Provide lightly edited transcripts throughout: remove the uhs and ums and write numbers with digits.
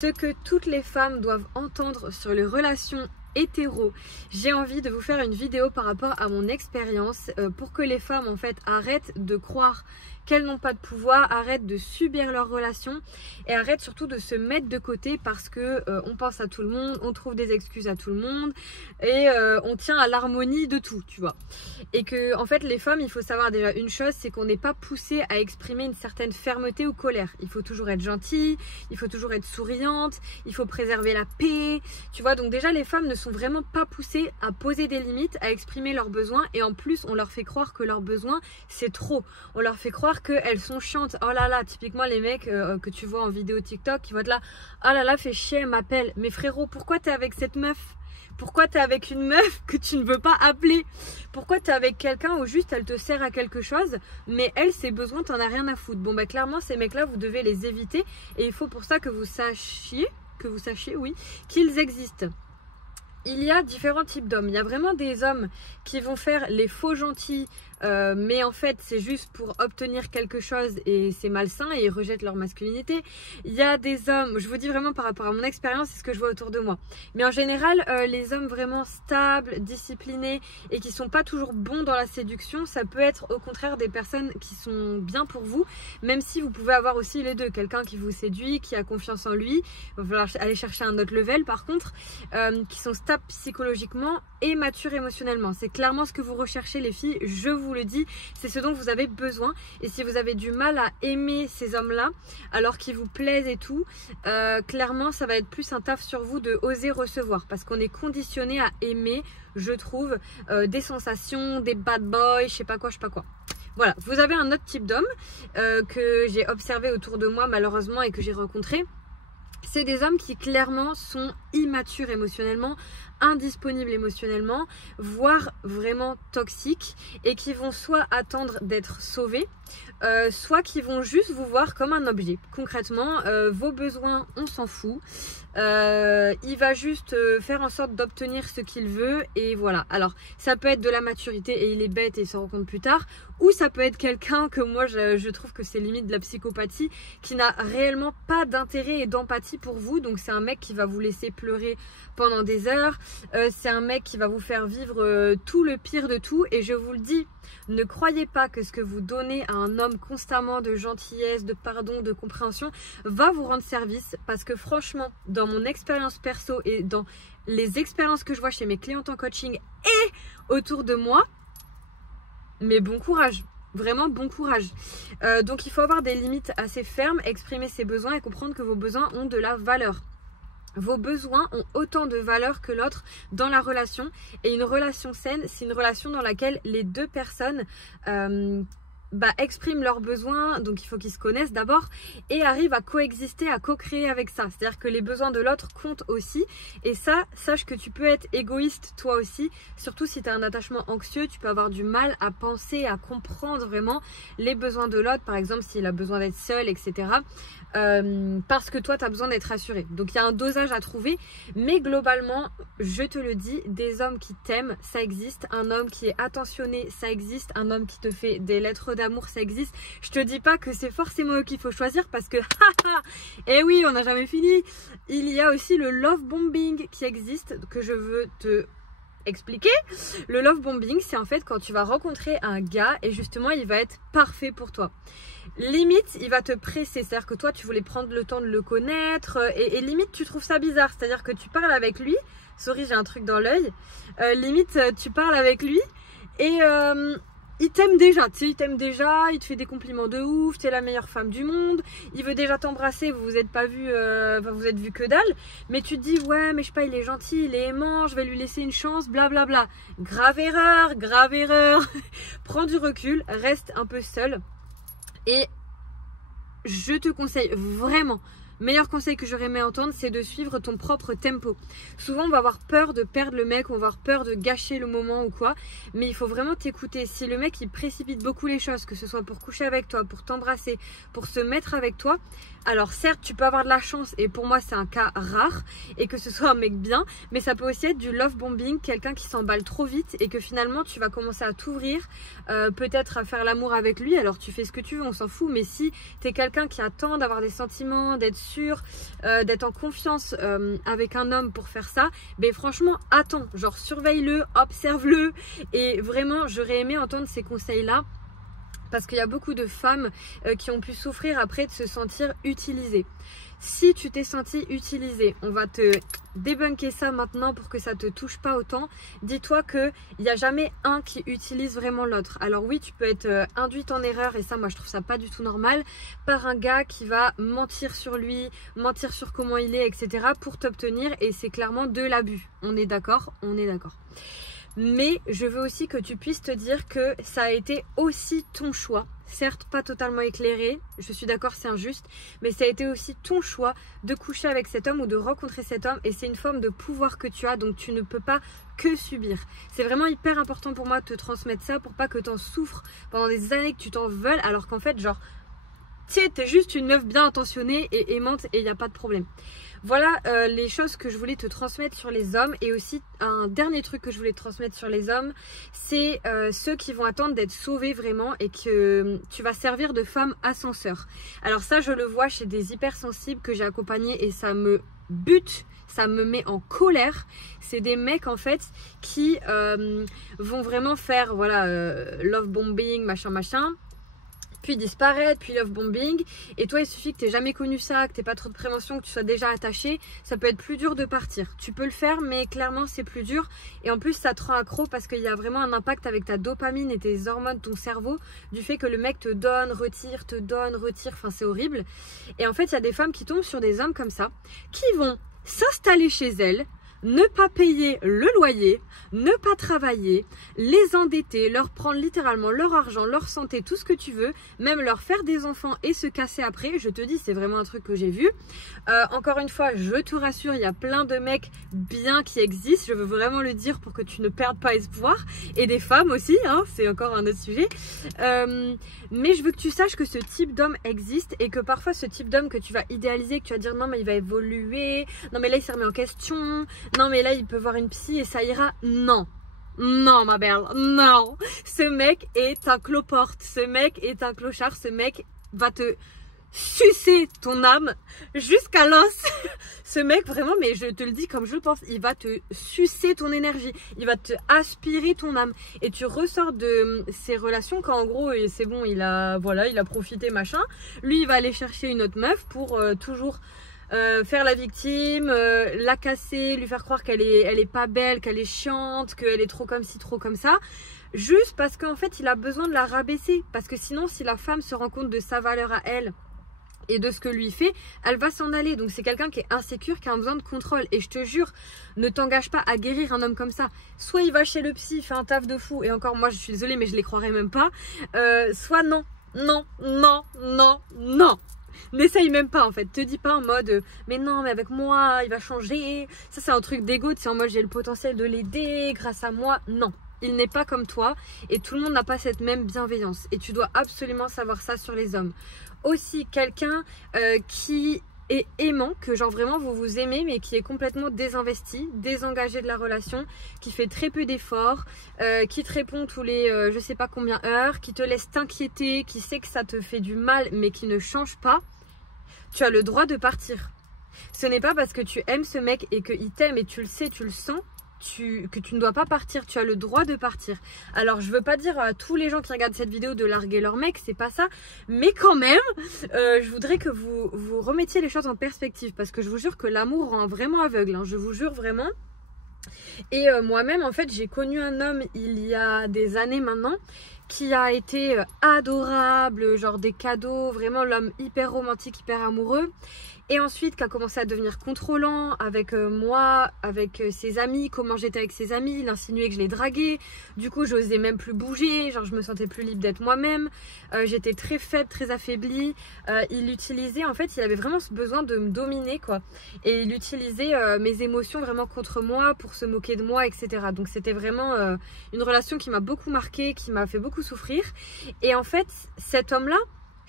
Ce que toutes les femmes doivent entendre sur les relations hétéro. J'ai envie de vous faire une vidéo par rapport à mon expérience pour que les femmes en fait arrêtent de croire qu'elles n'ont pas de pouvoir, arrêtent de subir leurs relations et arrêtent surtout de se mettre de côté parce que on pense à tout le monde, on trouve des excuses à tout le monde et on tient à l'harmonie de tout, tu vois. Et que en fait les femmes, il faut savoir déjà une chose, c'est qu'on n'est pas poussé à exprimer une certaine fermeté ou colère. Il faut toujours être gentille, il faut toujours être souriante, il faut préserver la paix, tu vois. Donc déjà les femmes ne sont vraiment pas poussées à poser des limites, à exprimer leurs besoins et en plus on leur fait croire que leurs besoins c'est trop. On leur fait croire qu'elles sont chiantes. Oh là là, typiquement les mecs que tu vois en vidéo TikTok qui vont être là, oh là là, fais chier, elle m'appelle. Mais frérot, pourquoi t'es avec cette meuf? Pourquoi t'es avec une meuf que tu ne veux pas appeler? Pourquoi t'es avec quelqu'un où juste elle te sert à quelque chose, mais elle, ses besoins, t'en as rien à foutre? Bon bah clairement ces mecs là vous devez les éviter et il faut pour ça que vous sachiez, oui, qu'ils existent. Il y a différents types d'hommes. Il y a vraiment des hommes qui vont faire les faux gentils, mais en fait c'est juste pour obtenir quelque chose et c'est malsain et ils rejettent leur masculinité. Il y a des hommes, je vous dis vraiment par rapport à mon expérience, c'est ce que je vois autour de moi. Mais en général, les hommes vraiment stables, disciplinés et qui sont pas toujours bons dans la séduction, ça peut être au contraire des personnes qui sont bien pour vous, même si vous pouvez avoir aussi les deux. Quelqu'un qui vous séduit, qui a confiance en lui, il va falloir aller chercher un autre level par contre, qui sont stables psychologiquement et matures émotionnellement. C'est clairement ce que vous recherchez les filles, je vous le dis, c'est ce dont vous avez besoin. Et si vous avez du mal à aimer ces hommes-là, alors qu'ils vous plaisent et tout, clairement ça va être plus un taf sur vous de oser recevoir, parce qu'on est conditionné à aimer, je trouve, des sensations, des bad boys, je sais pas quoi. Voilà, vous avez un autre type d'homme que j'ai observé autour de moi malheureusement et que j'ai rencontré. C'est des hommes qui clairement sont immatures émotionnellement, indisponibles émotionnellement, voire vraiment toxiques et qui vont soit attendre d'être sauvés, soit qui vont juste vous voir comme un objet. Concrètement, vos besoins, on s'en fout. Il va juste faire en sorte d'obtenir ce qu'il veut et voilà. Alors ça peut être de la maturité et il est bête et il s'en rend compte plus tard, ou ça peut être quelqu'un que moi je trouve que c'est limite de la psychopathie, qui n'a réellement pas d'intérêt et d'empathie pour vous. Donc c'est un mec qui va vous laisser pleurer pendant des heures, c'est un mec qui va vous faire vivre tout le pire de tout. Et je vous le dis, ne croyez pas que ce que vous donnez à un homme constamment de gentillesse, de pardon, de compréhension va vous rendre service, parce que franchement, dans mon expérience perso et dans les expériences que je vois chez mes clientes en coaching et autour de moi, mais bon courage, vraiment bon courage. Donc il faut avoir des limites assez fermes, exprimer ses besoins et comprendre que vos besoins ont de la valeur. Vos besoins ont autant de valeur que l'autre dans la relation, et une relation saine, c'est une relation dans laquelle les deux personnes expriment leurs besoins, donc il faut qu'ils se connaissent d'abord et arrivent à coexister, à co-créer avec ça. C'est-à-dire que les besoins de l'autre comptent aussi, et ça, sache que tu peux être égoïste toi aussi, surtout si tu as un attachement anxieux, tu peux avoir du mal à penser, à comprendre vraiment les besoins de l'autre, par exemple s'il a besoin d'être seul, etc. Parce que toi tu as besoin d'être rassuré. Donc il y a un dosage à trouver, mais globalement je te le dis, des hommes qui t'aiment, ça existe. Un homme qui est attentionné, ça existe. Un homme qui te fait des lettres d'amour, ça existe. Je te dis pas que c'est forcément eux qu'il faut choisir, parce que et oui, on n'a jamais fini. Il y a aussi le love bombing qui existe, que je veux te expliquer. Le love bombing, c'est en fait quand tu vas rencontrer un gars et justement il va être parfait pour toi. Limite il va te presser, c'est à dire que toi tu voulais prendre le temps de le connaître et limite tu trouves ça bizarre, c'est à dire que tu parles avec lui, sorry j'ai un truc dans l'œil, limite tu parles avec lui et il t'aime déjà, tu sais, il t'aime déjà, il te fait des compliments de ouf, t'es la meilleure femme du monde, il veut déjà t'embrasser, vous vous êtes pas vu, vous êtes vu que dalle, mais tu te dis ouais mais je sais pas, il est gentil, il est aimant, je vais lui laisser une chance, blablabla. Grave erreur, grave erreur. Prends du recul, reste un peu seul et je te conseille vraiment, meilleur conseil que j'aurais aimé entendre, c'est de suivre ton propre tempo. Souvent on va avoir peur de perdre le mec, on va avoir peur de gâcher le moment ou quoi, mais il faut vraiment t'écouter. Si le mec il précipite beaucoup les choses, que ce soit pour coucher avec toi, pour t'embrasser, pour se mettre avec toi, alors certes tu peux avoir de la chance et pour moi c'est un cas rare et que ce soit un mec bien, mais ça peut aussi être du love bombing, quelqu'un qui s'emballe trop vite et que finalement tu vas commencer à t'ouvrir, peut-être à faire l'amour avec lui. Alors tu fais ce que tu veux, on s'en fout, mais si t'es quelqu'un qui attend d'avoir des sentiments, d'être sûr, d'être en confiance avec un homme pour faire ça, mais franchement attends, genre surveille-le, observe-le. Et vraiment j'aurais aimé entendre ces conseils là, parce qu'il y a beaucoup de femmes qui ont pu souffrir après de se sentir utilisées. Si tu t'es senti utilisée, on va te débunker ça maintenant pour que ça te touche pas autant. Dis-toi qu'il n'y a jamais un qui utilise vraiment l'autre. Alors oui, tu peux être induite en erreur, et ça moi je trouve ça pas du tout normal, par un gars qui va mentir sur lui, mentir sur comment il est, etc. pour t'obtenir, et c'est clairement de l'abus. On est d'accord? On est d'accord. Mais je veux aussi que tu puisses te dire que ça a été aussi ton choix. Certes, pas totalement éclairé, je suis d'accord, c'est injuste, mais ça a été aussi ton choix de coucher avec cet homme ou de rencontrer cet homme, et c'est une forme de pouvoir que tu as, donc tu ne peux pas que subir. C'est vraiment hyper important pour moi de te transmettre ça pour pas que tu en souffres pendant des années, que tu t'en veuilles, alors qu'en fait, genre, tu sais, t'es juste une meuf bien intentionnée et aimante et il n'y a pas de problème. Voilà les choses que je voulais te transmettre sur les hommes. Et aussi un dernier truc que je voulais te transmettre sur les hommes, c'est ceux qui vont attendre d'être sauvés vraiment, et que tu vas servir de femme ascenseur. Alors ça, je le vois chez des hypersensibles que j'ai accompagnés, et ça me bute, ça me met en colère. C'est des mecs en fait qui vont vraiment faire voilà love bombing, machin machin, puis disparaître, puis love bombing, et toi il suffit que tu n'aies jamais connu ça, que tu n'aies pas trop de prévention, que tu sois déjà attaché, ça peut être plus dur de partir. Tu peux le faire, mais clairement c'est plus dur, et en plus ça te rend accro parce qu'il y a vraiment un impact avec ta dopamine et tes hormones, ton cerveau, du fait que le mec te donne, retire, enfin c'est horrible. Et en fait il y a des femmes qui tombent sur des hommes comme ça, qui vont s'installer chez elles, ne pas payer le loyer, ne pas travailler, les endetter, leur prendre littéralement leur argent, leur santé, tout ce que tu veux, même leur faire des enfants et se casser après. Je te dis, c'est vraiment un truc que j'ai vu. Encore une fois, je te rassure, il y a plein de mecs bien qui existent, je veux vraiment le dire pour que tu ne perdes pas espoir, et des femmes aussi, hein, c'est encore un autre sujet. Mais je veux que tu saches que ce type d'homme existe, et que parfois ce type d'homme que tu vas idéaliser, que tu vas dire non mais il va évoluer, non mais là il s'est remis en question, non mais là il peut voir une psy et ça ira. Non, non ma belle, non. Ce mec est un cloporte, ce mec est un clochard, ce mec va te sucer ton âme jusqu'à l'os. Ce mec vraiment, mais je te le dis comme je le pense, il va te sucer ton énergie, il va te aspirer ton âme, et tu ressors de ces relations quand en gros c'est bon, il a profité machin, lui il va aller chercher une autre meuf pour toujours faire la victime, la casser, lui faire croire qu'elle est pas belle, qu'elle est chiante, qu'elle est trop comme ci, trop comme ça, juste parce qu'en fait il a besoin de la rabaisser, parce que sinon si la femme se rend compte de sa valeur à elle et de ce que lui fait, elle va s'en aller. Donc c'est quelqu'un qui est insécure, qui a besoin de contrôle, et je te jure, ne t'engage pas à guérir un homme comme ça. Soit il va chez le psy, il fait un taf de fou, et encore moi je suis désolée mais je les croirais même pas, soit non, non, non, non, non. N'essaye même pas en fait, te dis pas en mode mais non mais avec moi il va changer, ça c'est un truc d'égo, c'est en mode j'ai le potentiel de l'aider grâce à moi. Non, il n'est pas comme toi, et tout le monde n'a pas cette même bienveillance, et tu dois absolument savoir ça sur les hommes. Aussi quelqu'un qui est aimant, que genre vraiment vous vous aimez, mais qui est complètement désinvesti, désengagé de la relation, qui fait très peu d'efforts, qui te répond tous les je sais pas combien heures, qui te laisse t'inquiéter, qui sait que ça te fait du mal mais qui ne change pas, tu as le droit de partir. Ce n'est pas parce que tu aimes ce mec et qu'il t'aime et tu le sais, tu le sens, que tu ne dois pas partir. Tu as le droit de partir. Alors je veux pas dire à tous les gens qui regardent cette vidéo de larguer leur mec, c'est pas ça, mais quand même je voudrais que vous remettiez les choses en perspective, parce que je vous jure que l'amour rend vraiment aveugle, hein, je vous jure vraiment. Et moi-même en fait j'ai connu un homme il y a des années maintenant, qui a été adorable, genre des cadeaux, vraiment l'homme hyper romantique, hyper amoureux. Et ensuite qui a commencé à devenir contrôlant avec moi, avec ses amis, comment j'étais avec ses amis, il insinuait que je les draguais. Du coup j'osais même plus bouger, genre je me sentais plus libre d'être moi-même. J'étais très faible, très affaiblie. Il utilisait, en fait il avait vraiment ce besoin de me dominer quoi. Et il utilisait mes émotions vraiment contre moi pour se moquer de moi, etc. Donc c'était vraiment une relation qui m'a beaucoup marquée, qui m'a fait beaucoup souffrir. Et en fait cet homme-là,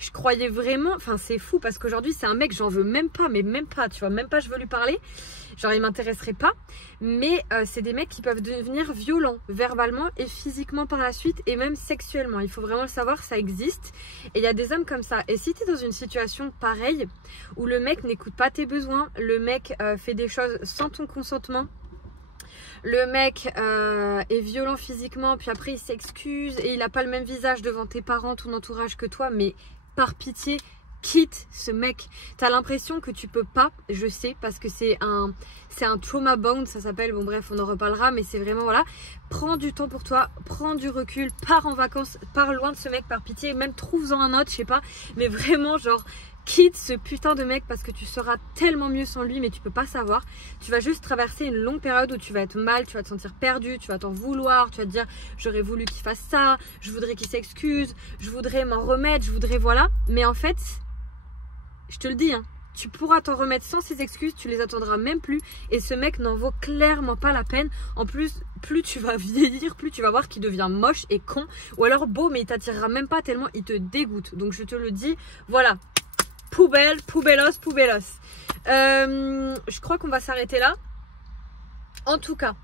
Je croyais vraiment, enfin c'est fou parce qu'aujourd'hui c'est un mec, j'en veux même pas, mais même pas, tu vois, même pas je veux lui parler, genre il m'intéresserait pas, mais c'est des mecs qui peuvent devenir violents, verbalement et physiquement par la suite, et même sexuellement, il faut vraiment le savoir, ça existe, et il y a des hommes comme ça, et si tu es dans une situation pareille, où le mec n'écoute pas tes besoins, le mec fait des choses sans ton consentement, le mec est violent physiquement, puis après il s'excuse et il n'a pas le même visage devant tes parents, ton entourage que toi, mais par pitié, quitte ce mec. T'as l'impression que tu peux pas, je sais, parce que c'est un trauma bond, ça s'appelle, bon bref, on en reparlera, mais c'est vraiment, voilà, prends du temps pour toi, prends du recul, pars en vacances, pars loin de ce mec par pitié, même trouve-en un autre, je sais pas, mais vraiment, genre, quitte ce putain de mec parce que tu seras tellement mieux sans lui, mais tu peux pas savoir. Tu vas juste traverser une longue période où tu vas être mal, tu vas te sentir perdu, tu vas t'en vouloir, tu vas te dire j'aurais voulu qu'il fasse ça, je voudrais qu'il s'excuse, je voudrais m'en remettre, je voudrais voilà. Mais en fait, je te le dis, hein, tu pourras t'en remettre sans ses excuses, tu les attendras même plus, et ce mec n'en vaut clairement pas la peine. En plus, plus tu vas vieillir, plus tu vas voir qu'il devient moche et con, ou alors beau mais il t'attirera même pas tellement il te dégoûte. Donc je te le dis, voilà. Poubelle, poubellos, poubellos. Je crois qu'on va s'arrêter là. En tout cas,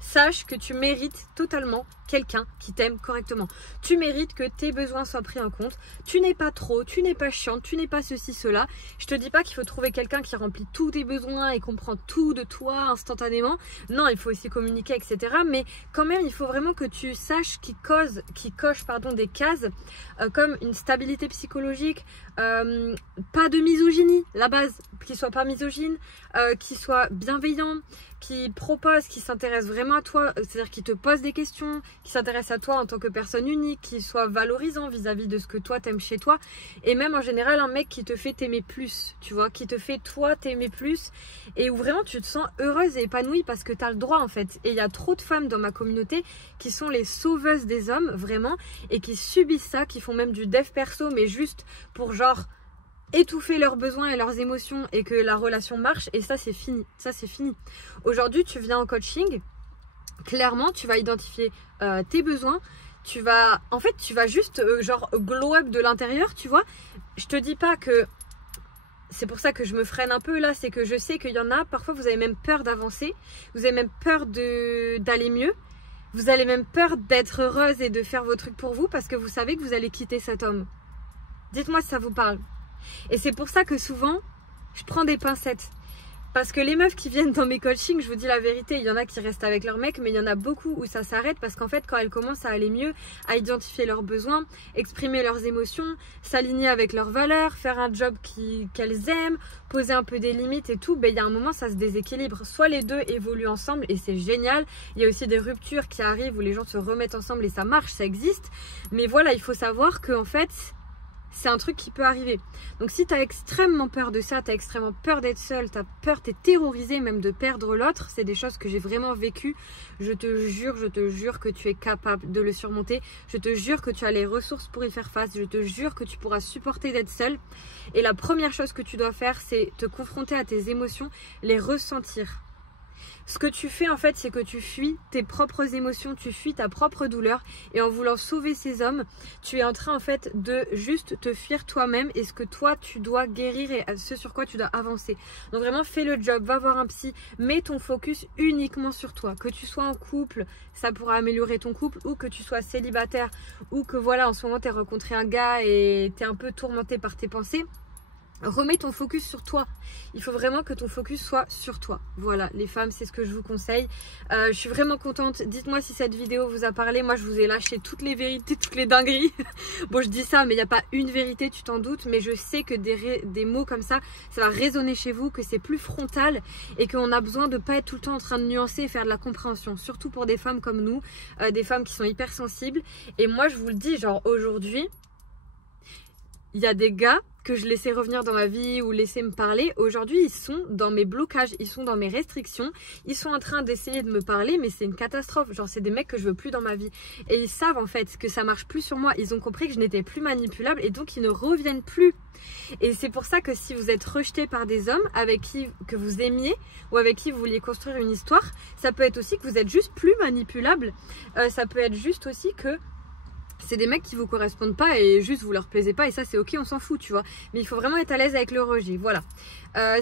sache que tu mérites totalement quelqu'un qui t'aime correctement. Tu mérites que tes besoins soient pris en compte. Tu n'es pas trop, tu n'es pas chiante, tu n'es pas ceci, cela. Je te dis pas qu'il faut trouver quelqu'un qui remplit tous tes besoins et comprend tout de toi instantanément. Non, il faut aussi communiquer, etc. Mais quand même, il faut vraiment que tu saches qu'il coche des cases comme une stabilité psychologique, pas de misogynie, la base, qu'il soit pas misogyne, qu'il soit bienveillant, qui propose, qui s'intéresse vraiment à toi, c'est-à-dire qui te pose des questions, qui s'intéresse à toi en tant que personne unique, qui soit valorisant vis-à-vis de ce que toi t'aimes chez toi, et même en général un mec qui te fait t'aimer plus, tu vois, qui te fait toi t'aimer plus, et où vraiment tu te sens heureuse et épanouie parce que t'as le droit en fait. Et il y a trop de femmes dans ma communauté qui sont les sauveuses des hommes, vraiment, et qui subissent ça, qui font même du dev perso, mais juste pour genre étouffer leurs besoins et leurs émotions et que la relation marche, et ça c'est fini, ça c'est fini. Aujourd'hui tu viens en coaching, clairement tu vas identifier tes besoins, tu vas juste genre glow up de l'intérieur, tu vois. Je te dis pas que c'est pour ça que je me freine un peu là, c'est que je sais qu'il y en a, parfois vous avez même peur d'avancer, vous avez même peur d'aller mieux, vous avez même peur d'être heureuse et de faire vos trucs pour vous parce que vous savez que vous allez quitter cet homme. Dites-moi si ça vous parle. Et c'est pour ça que souvent, je prends des pincettes. Parce que les meufs qui viennent dans mes coachings, je vous dis la vérité, il y en a qui restent avec leur mec, mais il y en a beaucoup où ça s'arrête parce qu'en fait, quand elles commencent à aller mieux, à identifier leurs besoins, exprimer leurs émotions, s'aligner avec leurs valeurs, faire un job qu'elles aiment, poser un peu des limites et tout, ben, il y a un moment, ça se déséquilibre. Soit les deux évoluent ensemble et c'est génial. Il y a aussi des ruptures qui arrivent où les gens se remettent ensemble et ça marche, ça existe. Mais voilà, il faut savoir qu'en fait, c'est un truc qui peut arriver. Donc si tu as extrêmement peur de ça, tu as extrêmement peur d'être seule, tu as peur, tu es terrorisée même de perdre l'autre, c'est des choses que j'ai vraiment vécues. Je te jure que tu es capable de le surmonter. Je te jure que tu as les ressources pour y faire face. Je te jure que tu pourras supporter d'être seule. Et la première chose que tu dois faire, c'est te confronter à tes émotions, les ressentir. Ce que tu fais en fait, c'est que tu fuis tes propres émotions, tu fuis ta propre douleur, et en voulant sauver ces hommes, tu es en train en fait de juste te fuir toi-même et ce que toi tu dois guérir et ce sur quoi tu dois avancer. Donc vraiment fais le job, va voir un psy, mets ton focus uniquement sur toi. Que tu sois en couple, ça pourra améliorer ton couple, ou que tu sois célibataire, ou que voilà en ce moment tu as rencontré un gars et tu es un peu tourmenté par tes pensées. Remets ton focus sur toi. Il faut vraiment que ton focus soit sur toi. Voilà, les femmes, c'est ce que je vous conseille. Je suis vraiment contente. Dites-moi si cette vidéo vous a parlé. Moi, je vous ai lâché toutes les vérités, toutes les dingueries. Bon, je dis ça, mais il n'y a pas une vérité, tu t'en doutes. Mais je sais que des mots comme ça va résonner chez vous, que c'est plus frontal et qu'on a besoin de ne pas être tout le temps en train de nuancer et faire de la compréhension. Surtout pour des femmes comme nous, des femmes qui sont hypersensibles. Et moi, je vous le dis, genre aujourd'hui, il y a des gars que je laissais revenir dans ma vie ou laisser me parler. Aujourd'hui, ils sont dans mes blocages, ils sont dans mes restrictions. Ils sont en train d'essayer de me parler, mais c'est une catastrophe. Genre, c'est des mecs que je veux plus dans ma vie. Et ils savent en fait que ça marche plus sur moi. Ils ont compris que je n'étais plus manipulable et donc ils ne reviennent plus. Et c'est pour ça que si vous êtes rejeté par des hommes avec qui que vous aimiez ou avec qui vous vouliez construire une histoire, ça peut être aussi que vous êtes juste plus manipulable. Ça peut être juste aussi que c'est des mecs qui vous correspondent pas et juste vous leur plaisez pas, et ça c'est ok, on s'en fout, tu vois. Mais il faut vraiment être à l'aise avec le rejet, voilà.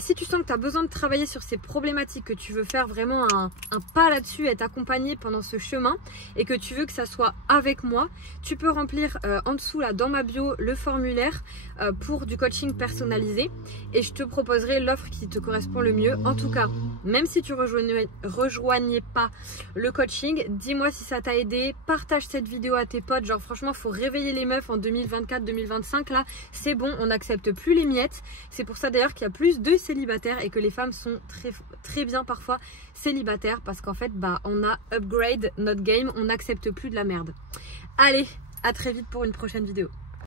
Si tu sens que tu as besoin de travailler sur ces problématiques, que tu veux faire vraiment un pas là-dessus, être accompagné pendant ce chemin, et que tu veux que ça soit avec moi, tu peux remplir en dessous là dans ma bio le formulaire pour du coaching personnalisé, et je te proposerai l'offre qui te correspond le mieux. En tout cas, même si tu rejoignais pas le coaching, dis-moi si ça t'a aidé, partage cette vidéo à tes potes. Genre franchement, faut réveiller les meufs en 2024-2025 là, c'est bon, on n'accepte plus les miettes. C'est pour ça d'ailleurs qu'il y a plus de célibataires et que les femmes sont très bien parfois célibataires, parce qu'en fait bah on a upgrade notre game, on n'accepte plus de la merde. Allez, à très vite pour une prochaine vidéo.